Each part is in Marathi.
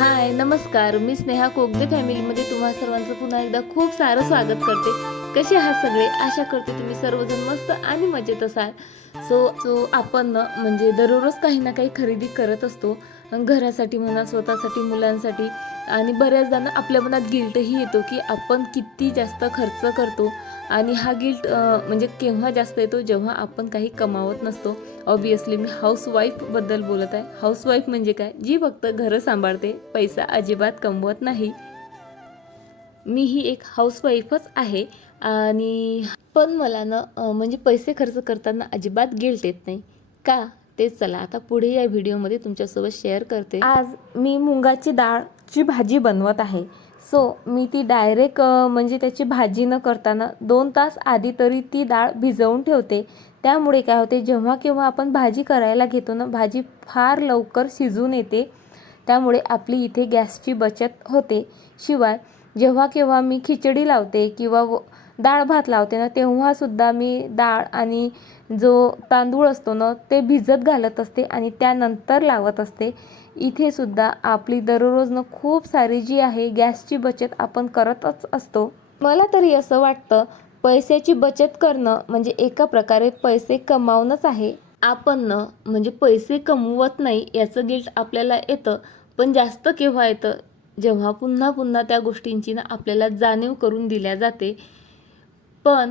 हाय नमस्कार, मी स्नेहा कोगदे फॅमिलीमध्ये तुम्हा सर्वांचं पुन्हा एकदा खूप सारं स्वागत करते। कसे आहात सगळे? आशा करते तुम्ही सर्वजण मस्त आणि मजेत असाल। सो आपण म्हणजे दररोज काही ना काही खरेदी करत असतो, घरासाठी म्हणा, स्वतःसाठी, मुलांसाठी, आणि बऱ्याचदा आपल्या मनात गिल्टही येतो की आपण किती जास्त खर्च करतो। आणि हा गिल्ट म्हणजे केव्हा जास्त येतो, जेव्हा आपण काही कमावत नसतो। ऑब्वियसली मी हाऊसवाईफबद्दल बोलत आहे। हाऊसवाईफ म्हणजे काय? जी फक्त घरं सांभाळते, पैसा अजिबात कमवत नाही। मी ही एक हाऊसवाईफच आहे आणि पण मला म्हणजे पैसे खर्च करताना अजिबात गिल्ट येत नाही का? तेच चला आता पुढे या व्हिडिओमध्ये तुमच्यासोबत शेअर करते। आज मी मुगाची डाळची भाजी बनवत आहे। सो मी ती डायरेक्ट म्हणजे त्याची भाजी न करताना 2 तास आधी तरी ती डाळ भिजवून ठेवते। त्यामुळे काय होते, जेव्हा केव्हा आपण भाजी करायला घेतो ना, भाजी फार लवकर शिजून येते। त्यामुळे आपली इथे गॅसची बचत होते। शिवाय जेव्हा केव्हा मी खिचडी लावते किंवा डाळ भात लावते ना, तेव्हा सुद्धा मी डाळ आणि जो तांदूळ असतो ना, ते भिजत घालत असते आणि त्यानंतर लावत असते। इथे सुद्धा आपली दररोज खूप सारी जी आहे गॅसची बचत आपण करतच असतो। मला तरी असं वाटतं, पैशाची बचत करणं म्हणजे एका प्रकारे पैसे कमावणंच आहे। आपण म्हणजे पैसे कमवत नाही याचं गिल्ट आपल्याला येतं, पण जास्त केव्हा येतं, जेव्हा पुन्हा पुन्हा त्या गोष्टींची आपल्याला जाणीव करून दिल्या जाते। पण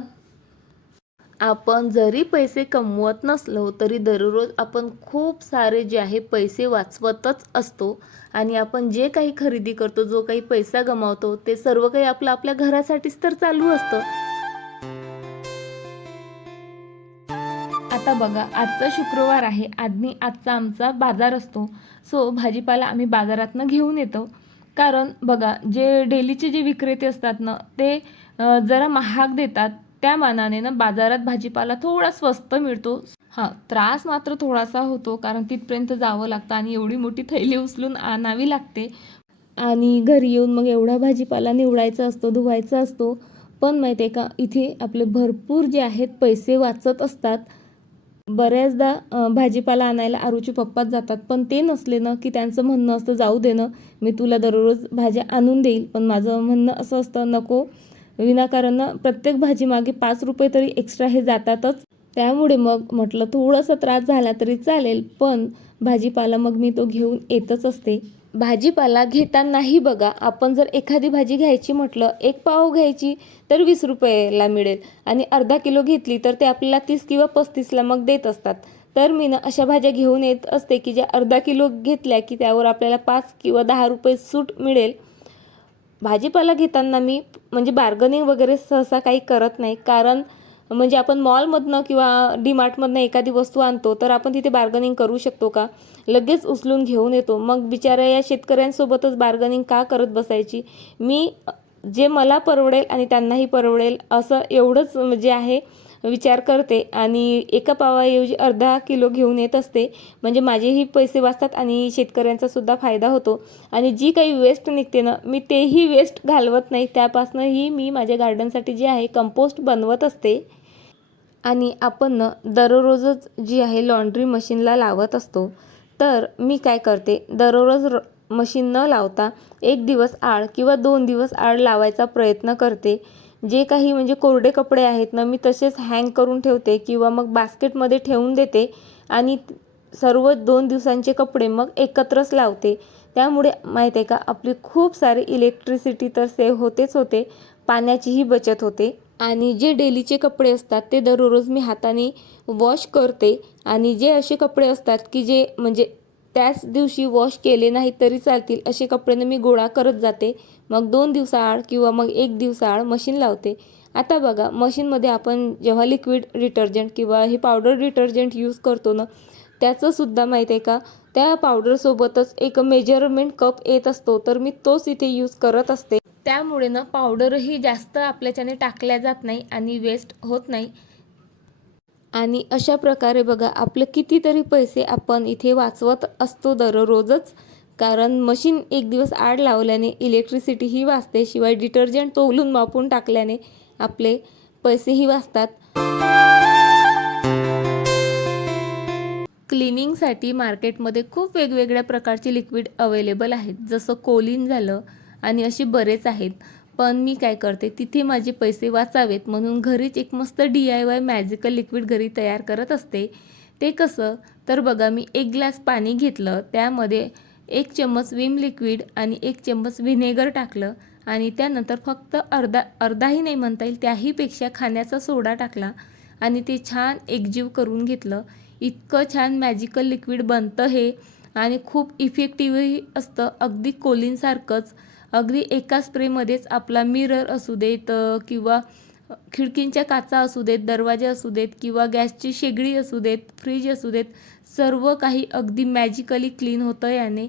आपण जरी पैसे कमवत नसलो तरी दररोज आपण खूप सारे जे आहे पैसे वाचवतच असतो। आणि आपण जे काही खरेदी करतो, जो काही पैसा गमावतो, ते सर्व काही आपल्या घरासाठीच तर चालू असतं। आता बघा, आजचा शुक्रवार आहे आणि आजचा आमचा बाजार असतो। सो भाजीपाला आम्ही बाजारातनं घेऊन येतो, कारण बघा जे डेलीचे जे विक्रेते असतात ना, ते जरा महाग देतात। त्या मानाने बाजारात भाजीपाला थोडा स्वस्त मिळतो। हां, त्रास मात्र थोडासा होतो, कारण तिथपर्यंत जावं लागतं आणि एवढी मोठी थैली उचलून आणावी लागते आणि घरी येऊन मग एवढा भाजीपाला निवडायचा असतो, धुवायचा असतो। पण माहिती आहे का, इथे आपले भरपूर जे आहेत पैसे वाचत असतात। बऱ्याचदा भाजीपाला आणायला आरूचे पप्पाच जातात, पण ते नसले ना की त्यांचं म्हणणं असतं, जाऊ दे ना, मी तुला दररोज भाज्या आणून देईल। पण माझं म्हणणं असं असतं, नको, विनाकारण प्रत्येक भाजीमागे 5 रुपये तरी एक्स्ट्रा हे जातातच। त्यामुळे मग म्हटलं थोडासा त्रास झाला तरी चालेल, पण भाजीपाला मग मी तो घेऊन येतच असते। भाजीपाला घेतानाही बघा, आपण जर एखादी भाजी घ्यायची म्हटलं, 1 पाव घ्यायची तर 20 रुपयाला मिळेल आणि अर्धा किलो घेतली तर ते आपल्याला 30 किंवा 35ला मग देत असतात। तर मी अशा भाज्या घेऊन येत असते की ज्या अर्धा किलो घेतल्या की त्यावर आपल्याला 5 किंवा 10 रुपये सूट मिळेल। भाजीपाला घेताना मी म्हणजे बार्गनिंग वगैरे सहसा काही करत नाही, कारण म्हणजे आपण मॉलमधनं किंवा डीमार्टमधनं एखादी वस्तू आणतो तर आपण तिथे बार्गनिंग करू शकतो का? लगेच उचलून घेऊन येतो। मग बिचाऱ्या या शेतकऱ्यांसोबतच बार्गनिंग का करत बसायची? मी जे मला परवडेल आणि त्यांनाही परवडेल असं एवढंच जे आहे विचार करते आणि एका पावाऐवजी अर्धा किलो घेऊन येत असते। म्हणजे माझेही पैसे वाचतात आणि शेतकऱ्यांचा सुद्धा फायदा होतो। आणि जी काही वेस्ट निघते ना, मी तेही वेस्ट घालवत नाही, त्यापासूनही मी माझ्या गार्डनसाठी जे आहे कंपोस्ट बनवत असते। आणि आपण दररोजच जी आहे लॉन्ड्री मशीनला लावत असतो, तर मी काय करते, दररोज मशीन न लावता 1 दिवस आड किंवा 2 दिवस आड लावायचा प्रयत्न करते। जे काही म्हणजे कोरडे कपडे आहेत ना, मी तसेच हँग करून ठेवते किंवा मग बास्केटमध्ये ठेवून देते आणि सर्व 2 दिवसांचे कपडे मग एकत्रच लावते। त्यामुळे माहीत आहे का, आपली खूप सारी इलेक्ट्रिसिटी तर सेव्ह होतेच होते, पाण्याचीही बचत होते। आणि जे डेलीचे कपडे असतात ते दररोज मी हाताने वॉश करते। आणि जे असे कपडे असतात की जे म्हणजे त्याच दिवशी वॉश केले नाही तरी चालतील, असे कपडे मी गोळा करत जाते। मग 2 दिवसाआड किंवा मग 1 दिवसाआड मशीन लावते। आता बघा, मशीनमध्ये आपण जेव्हा लिक्विड डिटर्जंट किंवा हे पावडर डिटर्जंट यूज करतो ना, त्याचं सुद्धा माहीत आहे का, त्या पावडरसोबतच एक मेजरमेंट कप येत असतो, तर मी तोच इथे यूज करत असते। त्यामुळे पावडरही जास्त आपल्याच्याने टाकल्या जात नाही आणि वेस्ट होत नाही। आणि अशा प्रकारे बघा, आपले कितीतरी पैसे आपण इथे वाचवत असतो दररोजच, कारण मशीन 1 दिवस आड लावल्याने इलेक्ट्रिसिटीही वाचते, शिवाय डिटर्जंट तोलून मापून टाकल्याने आपले पैसेही वाचतात। क्लिनिंगसाठी मार्केटमध्ये खूप वेगवेगळ्या प्रकारचे लिक्विड अवेलेबल आहेत, जसं कोलिन झालं आणि असे बरेच आहेत. पण मी काय करते, तिथे माझे पैसे वाचावेत म्हणून घरीच एक मस्त DIY मॅजिकल लिक्विड घरी तयार करत असते. ते कसं, तर बघा, मी 1 ग्लास पाणी घेतलं, त्यामध्ये 1 चम्मच विम लिक्विड आणि 1 चम्मच व्हिनेगर टाकलं आणि त्यानंतर फक्त अर्धाही नाही म्हणता येईल, त्याहीपेक्षा खाण्याचा सोडा टाकला आणि ते छान एकजीव करून घेतलं. इतकं छान मॅजिकल लिक्विड बनतं हे आणि खूप इफेक्टिव्हही असतं, अगदी कोलिनसारखंच. अगदी एका स्प्रेमध्येच आपला मिरर असू देत किंवा खिडकींच्या काचा असू देत, दरवाजे असू देत किंवा गॅसची शेगडी असू देत, फ्रीज असू देत, सर्व काही अगदी मॅजिकली क्लीन होतं याने.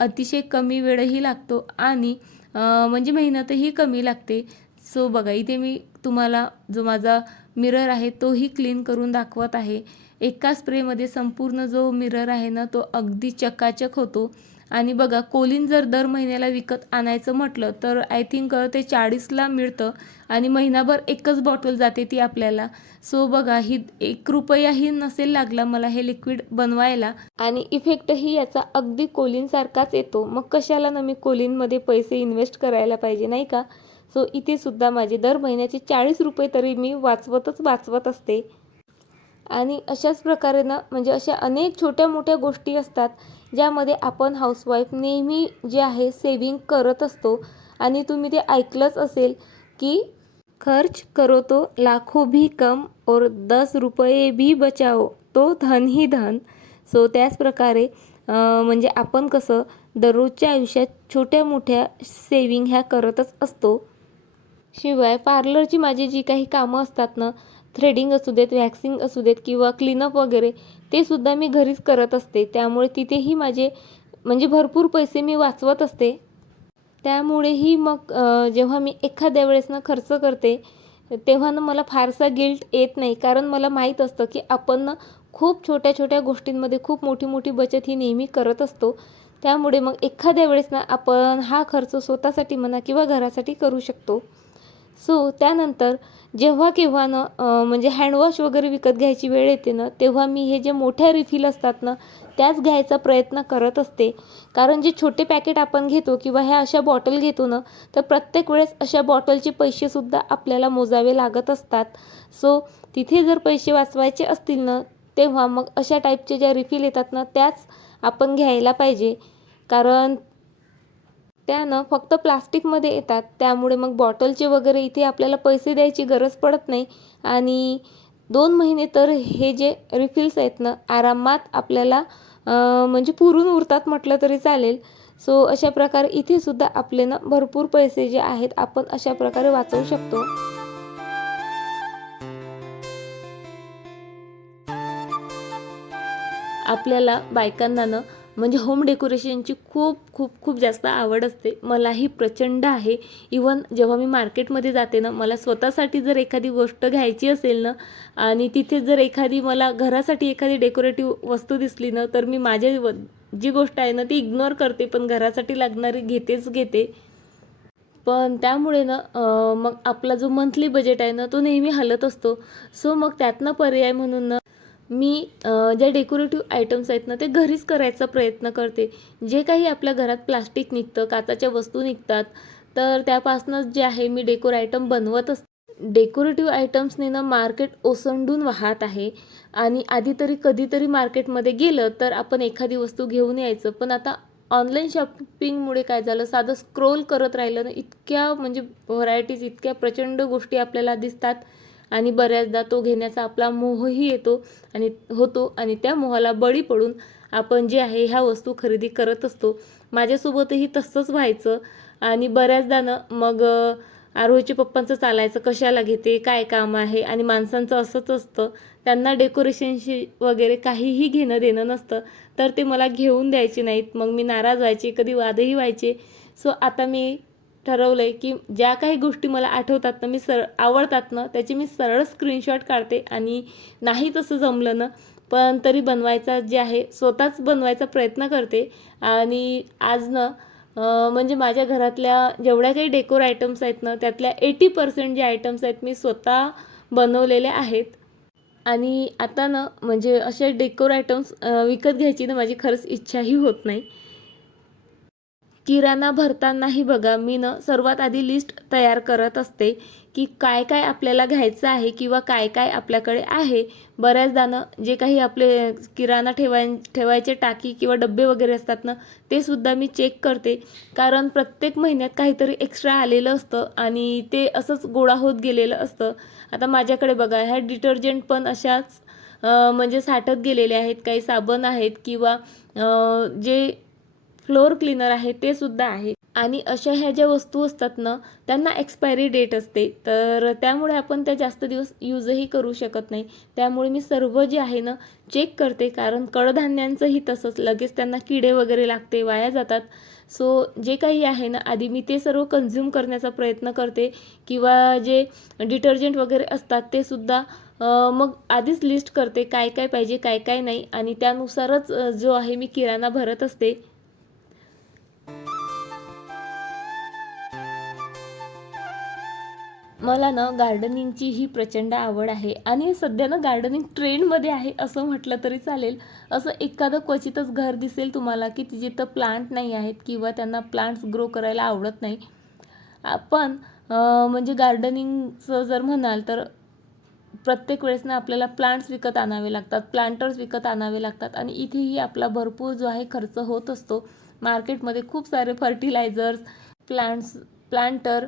अतिशय कमी वेळही लागतो आणि म्हणजे मेहनतही कमी लागते. सो बघा, इथे मी तुम्हाला जो माझा मिरर आहे तोही क्लीन करून दाखवत आहे. एका स्प्रेमध्ये संपूर्ण जो मिरर आहे ना, तो अगदी चकाचक होतो. आणि बघा, कोलिन जर दर महिन्याला विकत आणायचं म्हटलं तर आय थिंक ते 40ला मिळतं आणि महिनाभर एकच बॉटल जाते ती आपल्याला. सो बघा, ही 1 रुपयाही नसेल लागला मला हे लिक्विड बनवायला आणि इफेक्टही याचा अगदी कोलिनसारखाच येतो. मग कशाला ना मी कोलिनमध्ये पैसे इन्व्हेस्ट करायला पाहिजे, नाही का? सो इथे सुद्धा माझे दर महिन्याचे 40 रुपये तरी मी वाचवत असते. आणि अशाच प्रकारे ना, म्हणजे अशा अनेक छोट्या मोठ्या गोष्टी असतात ज्यामध्ये आपण हाऊसवाईफ नेहमी जे आहे सेविंग करत असतो. आणि तुम्ही ते ऐकलंच असेल की खर्च करो तो लाखों भी कम और 10 रुपये भी बचाओ तो धन ही धन. सो त्याच प्रकारे म्हणजे आपण कसं दररोजच्या आयुष्यात छोट्या मोठ्या सेविंग ह्या करतच असतो. शिवाय पार्लरची माझी जी काही कामं असतात ना, थ्रेडिंग असू देत, वॅक्सिंग असू देत किंवा क्लीनअप वगैरे, ते सुद्धा मी घरीच करत असते. त्यामुळे तिथेही माझे म्हणजे भरपूर पैसे मी वाचवत असते. त्यामुळेही मग जेव्हा मी एखाद्या वेळेस ना खर्च करते, तेव्हा ना मला फारसा गिल्ट येत नाही. कारण मला माहीत असतं की आपण ना खूप छोट्या-छोट्या गोष्टींमध्ये खूप मोठी-मोठी बचत ही नेहमी करत असतो. त्यामुळे मग एखाद्या वेळेस ना आपण हा खर्च स्वतःसाठी म्हणा किंवा घरासाठी करू शकतो. सो त्यानंतर जेव्हा केव्हा ना म्हणजे हँडवॉश वगैरे विकत घ्यायची वेळ येते ना, तेव्हा मी हे जे मोठ्या रिफिल असतात ना, त्याच घ्यायचा प्रयत्न करत असते. कारण जे छोटे पॅकेट आपण घेतो किंवा ह्या अशा बॉटल घेतो ना, तर प्रत्येक वेळेस अशा बॉटलचे पैसेसुद्धा आपल्याला मोजावे लागत असतात. सो तिथे जर पैसे वाचवायचे असतील ना, तेव्हा मग अशा टाईपचे ज्या रिफिल येतात ना, त्याच आपण घ्यायला पाहिजे. कारण त्या फक्त प्लास्टिकमध्ये येतात. त्यामुळे मग बॉटलचे वगैरे इथे आपल्याला पैसे द्यायची गरज पडत नाही आणि 2 महिने तर हे जे रिफिल्स आहेत ना, आरामात आपल्याला म्हणजे पुरून उरतात म्हटलं तरी चालेल. सो अशा प्रकारे इथे सुद्धा आपले ना भरपूर पैसे जे आहेत आपण अशा प्रकारे वाचवू शकतो. आपल्याला बायकांना ना म्हणजे होम डेकोरेशनची खूप खूप खूप जास्त आवड असते. मलाही प्रचंड आहे. इवन जेव्हा मी मार्केटमध्ये जाते ना, मला स्वतःसाठी जर एखादी गोष्ट घ्यायची असेल ना आणि तिथे जर एखादी मला घरासाठी एखादी डेकोरेटिव्ह वस्तू दिसली ना, तर मी जी गोष्ट आहे ना ती इग्नोर करते, पण घरासाठी लागणारी घेतेच घेते. पण त्यामुळे ना मग आपला जो मंथली बजेट आहे ना, तो नेहमी हलत असतो. सो मग त्यातनं पर्याय म्हणून ना मी ज्या डेकोरेटिव्ह आयटम्स आहेत ना, ते घरीच करायचा प्रयत्न करते. जे काही आपल्या घरात प्लास्टिक निघतं, काचेच्या वस्तू निघतात, तर त्यापासूनच जे आहे मी डेकोर आयटम बनवत असते. डेकोरेटिव्ह आयटम्सने ना मार्केट ओसंडून वाहत आहे आणि आधी तरी कधीतरी मार्केटमध्ये गेलं तर आपण एखादी वस्तू घेऊन यायचं. पण आता ऑनलाईन शॉपिंगमुळे काय झालं, साधं स्क्रोल करत राहिलं ना, इतक्या म्हणजे व्हरायटीज, इतक्या प्रचंड गोष्टी आपल्याला दिसतात आणि बऱ्याचदा तो घेण्याचा आपला मोहही होतो आणि त्या मोहाला बळी पडून आपण जे आहे ह्या वस्तू खरेदी करत असतो. माझ्यासोबतही तसंच व्हायचं आणि बऱ्याचदा ना मग आरोहीच्या पप्पांचं चालायचं, कशाला घेते, काय काम आहे. आणि माणसांचं असंच असतं, त्यांना डेकोरेशनशी वगैरे काहीही घेणं देणं नसतं, तर ते मला घेऊन द्यायचे नाहीत. मग मी नाराज व्हायचे, कधी वादही व्हायचे. सो आता मी ठरवलं आहे की ज्या काही गोष्टी मला आठवतात ना, आवडतात ना, त्याचे मी सरळ स्क्रीनशॉट काढते आणि नाही तसं जमलं ना, पण तरी बनवायचा जे आहे स्वतःच बनवायचा प्रयत्न करते. आणि आज ना म्हणजे माझ्या घरातल्या जेवढ्या काही डेकोर आयटम्स आहेत ना, त्यातल्या 80% जे आयटम्स आहेत मी स्वतः बनवलेले आहेत. आणि आता ना म्हणजे असे डेकोर आयटम्स विकत घ्यायची ना माझी खरंच इच्छाही होत नाही. किराणा भरतानाही बघा मी ना सर्वात आधी लिस्ट तयार करत असते की काय काय आपल्याला घ्यायचं आहे किंवा काय काय आपल्याकडे आहे. बऱ्याचदा ना जे काही आपले किराणा ठेवायचे टाकी किंवा डब्बे वगैरे असतात ना ते सुद्धा मी चेक करते, कारण प्रत्येक महिन्यात काहीतरी एक्स्ट्रा आलेलं असतं आणि ते असंच गोळा होत गेलेलं असतं. आता माझ्याकडे बघा ह्या डिटर्जंट पण अशाच म्हणजे साठत गेलेले आहेत. काही साबण आहेत किंवा जे फ्लोअर क्लीनर आहे ते सुद्धा आहे. आणि अशा ह्या ज्या वस्तू असतात ना त्यांना एक्सपायरी डेट असते, तर त्यामुळे आपण त्या जास्त दिवस यूजही करू शकत नाही. त्यामुळे मी सर्व जे आहे ना चेक करते, कारण कडधान्यांचंही तसंच लगेच त्यांना किडे वगैरे लागते, वाया जातात. सो जे काही आहे ना आधी मी ते सर्व कन्झ्युम करण्याचा प्रयत्न करते किंवा जे डिटर्जंट वगैरे असतात ते सुद्धा मग आधीच लिस्ट करते काय काय पाहिजे काय काय नाही, आणि त्यानुसारच जो आहे मी किराणा भरत असते. मला ना गार्डनिंगची ही प्रचंड आवड आहे आणि सध्या ना गार्डनिंग ट्रेंडमध्ये आहे असं म्हटलं तरी चालेल. असं एखादं क्वचितच घर दिसेल तुम्हाला की जिथं प्लांट नाही आहेत किंवा त्यांना प्लांट्स ग्रो करायला आवडत नाही. आपण म्हणजे गार्डनिंगचं जर म्हणाल तर प्रत्येक वेळेस ना आपल्याला प्लांट्स विकत आणावे लागतात, प्लांटर्स विकत आणावे लागतात आणि इथेही आपला भरपूर जो आहे खर्च होत असतो. मार्केटमध्ये खूप सारे फर्टिलायझर्स, प्लांटर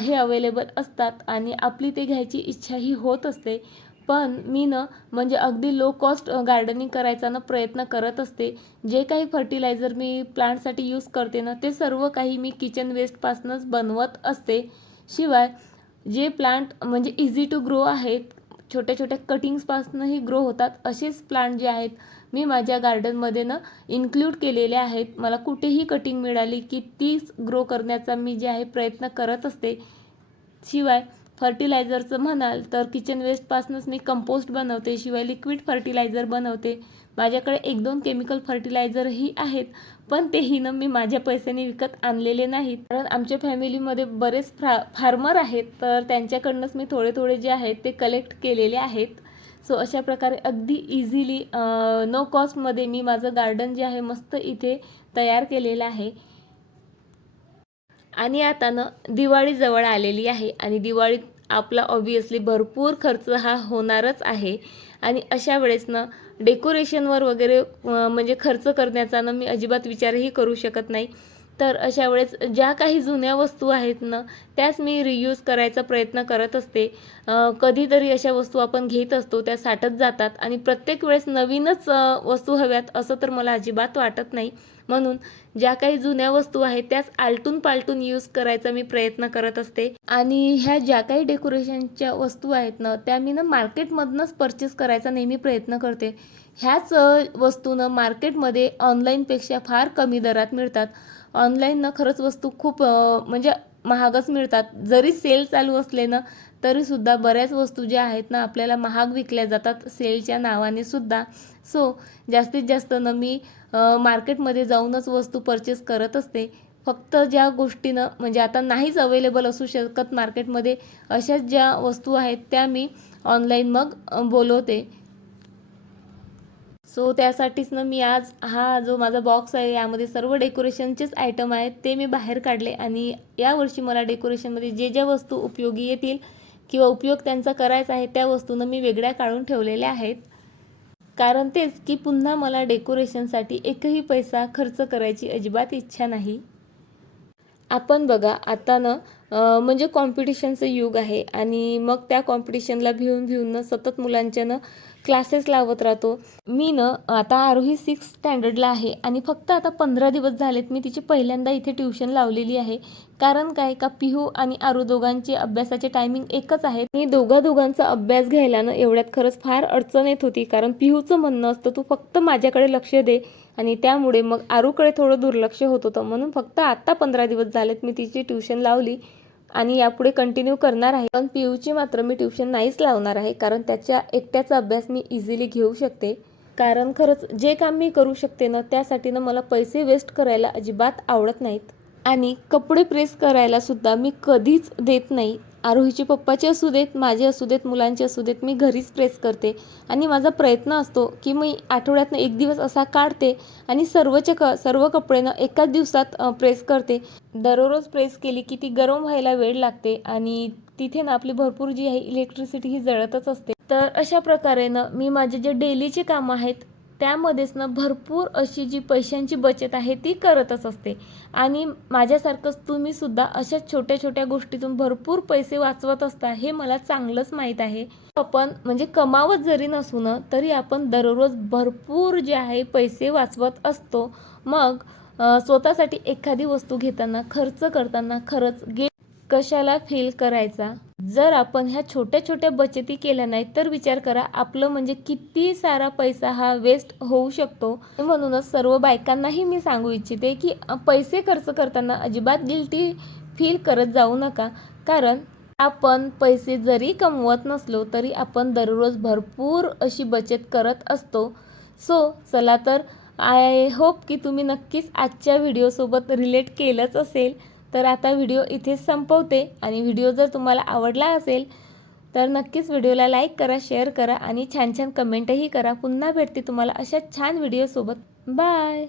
हे अवेलेबल असतात आणि आपली ते घ्यायची इच्छाही होत असते. पण मी ना म्हणजे अगदी लो कॉस्ट गार्डनिंग करायचा ना प्रयत्न करत असते. जे काही फर्टिलायझर मी प्लांटसाठी यूज करते ना ते सर्व काही मी किचन वेस्टपासूनच बनवत असते. शिवाय जे प्लांट म्हणजे इझी टू ग्रो आहेत, छोट्या छोट्या कटिंग्सपासूनही ग्रो होतात असेच प्लांट जे आहेत मी माझ्या गार्डनमध्ये ना इन्क्लूड केलेले आहेत. मला कुठेही कटिंग मिळाली की तीच ग्रो करण्याचा मी जे आहे प्रयत्न करत असते. शिवाय फर्टिलायझरचं म्हणाल तर किचन वेस्टपासूनच मी कंपोस्ट बनवते, शिवाय लिक्विड फर्टिलायझर बनवते. माझ्याकडे 1-2 केमिकल फर्टिलायझरही आहेत, पण तेही ना मी माझ्या पैशाने विकत आणलेले नाहीत, कारण आमच्या फॅमिलीमध्ये बरेच फार्मर आहेत, तर त्यांच्याकडूनच मी थोडे थोडे जे आहेत ते कलेक्ट केलेले आहेत. सो अशा प्रकारे अगदी इझिली नो कॉस्टमध्ये मी माझं गार्डन जे आहे मस्त इथे तयार केलेलं आहे. आणि आता ना दिवाळी जवळ आलेली आहे आणि दिवाळीत आपला ऑब्वियसली भरपूर खर्च हा होणारच आहे. आणि अशा वेळेस ना डेकोरेशनवर वगैरे म्हणजे खर्च करण्याचा ना मी अजिबात विचारही करू शकत नाही. तर अशा वेळेस ज्या काही जुन्या वस्तू आहेत ना त्याच मी रियूज करायचा प्रयत्न करत असते. कधीतरी अशा वस्तू आपण घेत असतो, त्या साठत जातात आणि प्रत्येक वेळेस नवीनच वस्तू हव्यात असं तर मला अजिबात वाटत नाही. म्हणून ज्या काही जुन्या वस्तू आहेत त्याच आलटून पालटून यूज करायचा मी प्रयत्न करत असते. आणि ह्या ज्या काही डेकोरेशनच्या वस्तू आहेत ना त्या मी ना मार्केटमधनंच परचेस करायचा नेहमी प्रयत्न करते. ह्याच वस्तू ना मार्केटमध्ये ऑनलाईनपेक्षा फार कमी दरात मिळतात. ऑनलाईन ना खरंच वस्तू खूप म्हणजे महागच मिळतात. जरी सेल चालू असले ना तरीसुद्धा बऱ्याच वस्तू ज्या आहेत ना आपल्याला महाग विकल्या जातात सेलच्या नावाने सुद्धा. सो जास्तीत जास्त ना मी मार्केटमध्ये जाऊनच वस्तू परचेस करत असते. फक्त ज्या गोष्टीनं म्हणजे आता नाहीच अवेलेबल असू शकत मार्केटमध्ये अशाच ज्या वस्तू आहेत त्या मी ऑनलाईन मग बोलवते. सो त्यासाठीच ना मी आज हा जो माझा बॉक्स आहे यामध्ये सर्व डेकोरेशनचेच आयटम आहेत ते मी बाहेर काढले आणि यावर्षी मला डेकोरेशनमध्ये जे ज्या वस्तू उपयोगी येतील किंवा उपयोग त्यांचा करायचा आहे त्या वस्तूंना मी वेगळ्या काढून ठेवलेल्या आहेत. कारण तेच की पुन्हा मला डेकोरेशनसाठी एकही पैसा खर्च करायची अजिबात इच्छा नाही. आपण बघा आता ना म्हणजे कॉम्पिटिशनचं युग आहे आणि मग त्या कॉम्पिटिशनला भिवून भिवून ना सतत मुलांच्या ना क्लासेस लावत राहतो. मी ना आता आरोही 6th स्टँडर्डला आहे आणि फक्त आता 15 दिवस झालेत मी तिची पहिल्यांदा इथे ट्युशन लावलेली आहे. कारण काय का पिहू आणि आरू दोघांचे अभ्यासाचे टायमिंग एकच आहे. मी दोघांचा अभ्यास घ्यायला ना एवढ्यात खरंच फार अडचण येत होती, कारण पिहूचं म्हणणं असतं तू फक्त माझ्याकडे लक्ष दे आणि त्यामुळे मग आरूकडे थोडं दुर्लक्ष होत होतं. म्हणून फक्त आता 15 दिवस झालेत मी तिची ट्युशन लावली आणि यापुढे कंटिन्यू करणार आहे. पण पियूची मात्र मी ट्युशन नाहीच लावणार आहे, कारण त्याच्या एकट्याचा अभ्यास मी इझिली घेऊ शकते. कारण खरंच जे काम मी करू शकते ना त्यासाठी ना मला पैसे वेस्ट करायला अजिबात आवडत नाहीत. आणि कपडे प्रेस करायला सुद्धा मी कधीच देत नाही. आरोहीचे पप्पाचे असू देत, माझे असू देत, मुलांचे असू देत, मी घरीच प्रेस करते. आणि माझा प्रयत्न असतो की मी आठवड्यातनं एक दिवस असा काढते आणि सर्व कपडे एकाच दिवसात प्रेस करते. दररोज प्रेस केली की ती गरम व्हायला वेळ लागते आणि तिथे आपली भरपूर जी आहे इलेक्ट्रिसिटी ही जळतच असते. तर अशा प्रकारे मी माझे जे डेलीचे कामं आहेत त्यामध्येच भरपूर अशी जी पैशांची बचत आहे ती करतच असते. आणि माझ्यासारखंच तुम्हीसुद्धा अशा छोट्या छोट्या गोष्टीतून भरपूर पैसे वाचवत असता हे मला चांगलंच माहीत आहे. आपण म्हणजे कमावत जरी नसू तरी आपण दररोज भरपूर जे आहे पैसे वाचवत असतो. मग स्वतःसाठी एखादी वस्तू घेताना, खर्च करताना खरंच कशाला फील करायचा. जर आपण ह्या छोट्या छोट्या बचती केल्या नाहीत तर विचार करा आपलं म्हणजे किती सारा पैसा हा वेस्ट होऊ शकतो. म्हणूनच सर्व बायकांनाही मी सांगू इच्छिते की पैसे खर्च करताना अजिबात गिल्टी फील करत जाऊ नका. कारण आपण पैसे जरी कमवत नसलो तरी आपण दररोज भरपूर अशी बचत करत असतो. सो चला तर आय होप की तुम्ही नक्कीच आजच्या व्हिडिओसोबत रिलेट केलंच असेल. तर आता व्हिडिओ इथेच संपवते आणि व्हिडिओ जर तुम्हाला आवडला असेल तर नक्कीच व्हिडिओला लाईक करा, शेअर करा आणि छान छान कमेंटही करा. पुन्हा भेटते तुम्हाला अशा छान व्हिडिओसोबत. बाय.